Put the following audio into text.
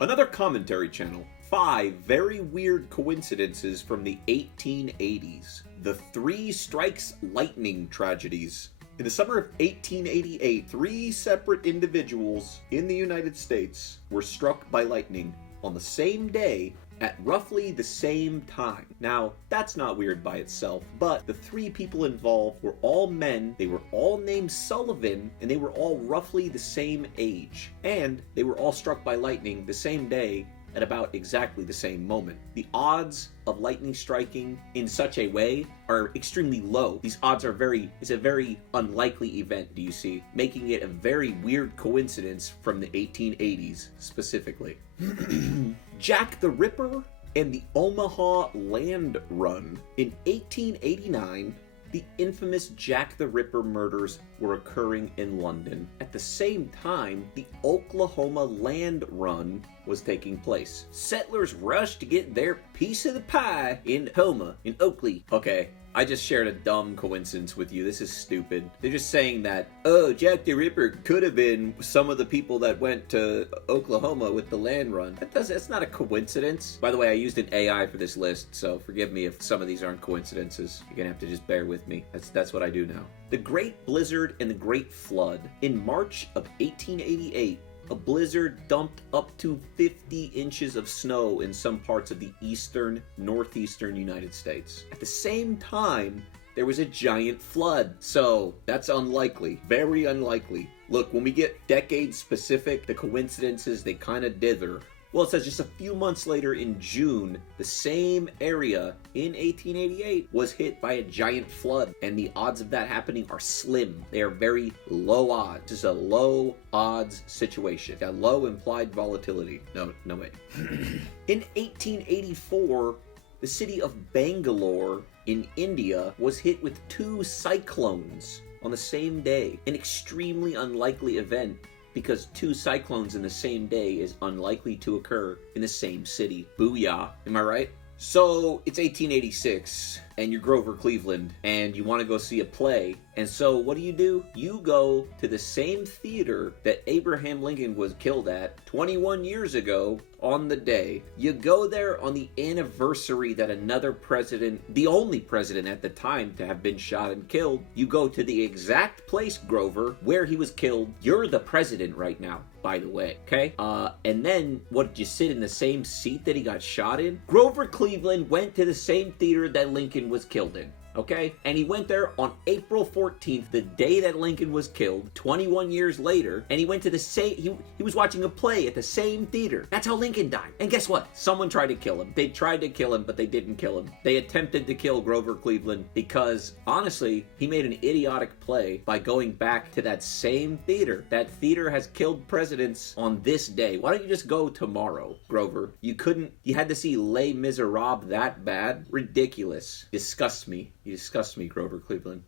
Another commentary channel. 5 very weird coincidences from the 1880s. The 3 strikes lightning tragedies. In the summer of 1888, 3 separate individuals in the United States were struck by lightning on the same day at roughly the same time. Now, that's not weird by itself, but the 3 people involved were all men, they were all named Sullivan, and they were all roughly the same age. And they were all struck by lightning the same day at about exactly the same moment. The odds of lightning striking in such a way are extremely low. These odds are it's a very unlikely event, do you see? Making it a very weird coincidence from the 1880s specifically. Jack the Ripper and the Omaha Land Run. In 1889, the infamous Jack the Ripper murders were occurring in London. At the same time, the Oklahoma Land Run was taking place. Settlers rushed to get their piece of the pie in Houma, in Oakley. Okay, I just shared a dumb coincidence with you. This is stupid. They're just saying that, oh, Jack the Ripper could have been some of the people that went to Oklahoma with the land run. That's not a coincidence. By the way, I used an AI for this list, so forgive me if some of these aren't coincidences. You're gonna have to just bear with me. That's what I do now. The Great Blizzard and the Great Flood. In March of 1888, a blizzard dumped up to 50 inches of snow in some parts of the northeastern United States. At the same time, there was a giant flood. So that's unlikely, very unlikely. Look, when we get decade specific, the coincidences, they kind of dither. Well, it says just a few months later in June, the same area in 1888 was hit by a giant flood, and the odds of that happening are slim. They are very low odds. This is a low odds situation. A low implied volatility. No way. In 1884, the city of Bangalore in India was hit with 2 cyclones on the same day. An extremely unlikely event, because 2 cyclones in the same day is unlikely to occur in the same city. Booyah. Am I right? So, it's 1886, and you're Grover Cleveland, and you want to go see a play. And so, what do? You go to the same theater that Abraham Lincoln was killed at 21 years ago on the day. You go there on the anniversary that another president, the only president at the time to have been shot and killed, you go to the exact place, Grover, where he was killed. You're the president right now, by the way, okay? And then, what, did you sit in the same seat that he got shot in? Grover Cleveland went to the same theater that Lincoln was killed in. Okay? And he went there on April 14th, the day that Lincoln was killed, 21 years later, and he went to the same, he was watching a play at the same theater. That's how Lincoln died. And guess what? Someone tried to kill him. They tried to kill him, but they didn't kill him. They attempted to kill Grover Cleveland because, honestly, he made an idiotic play by going back to that same theater. That theater has killed presidents on this day. Why don't you just go tomorrow, Grover? You had to see Les Miserables that bad? Ridiculous. Disgusts me. You disgust me, Grover Cleveland.